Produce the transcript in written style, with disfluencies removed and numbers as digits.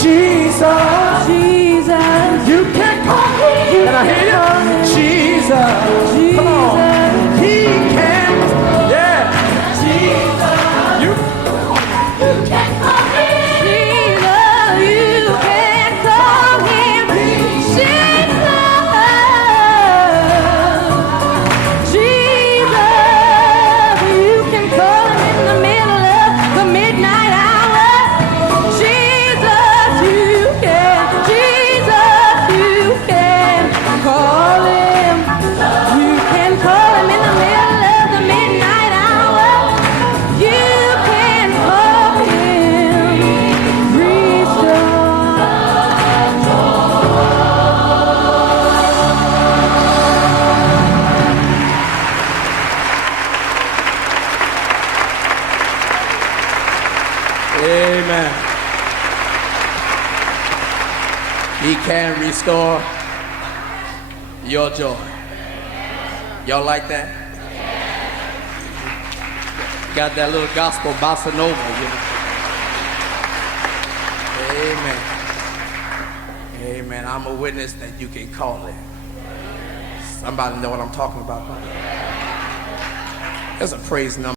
Jesus, Jesus, you can call him. Can I hear you? Jesus, Jesus, come on. He can, yeah. Jesus, you can call him. Jesus, you can call him. Jesus, Jesus, you can call him in the middle of the midnight hour. Jesus, you can. Jesus, you can call him. You can call him in the middle of the midnight hour. You can call him. Restore. Amen. He can restore your joy. Y'all like that? Got that little gospel bossa nova, you know. Amen. Amen. I'm a witness that you can call it. Somebody know what I'm talking about? There's a praise number.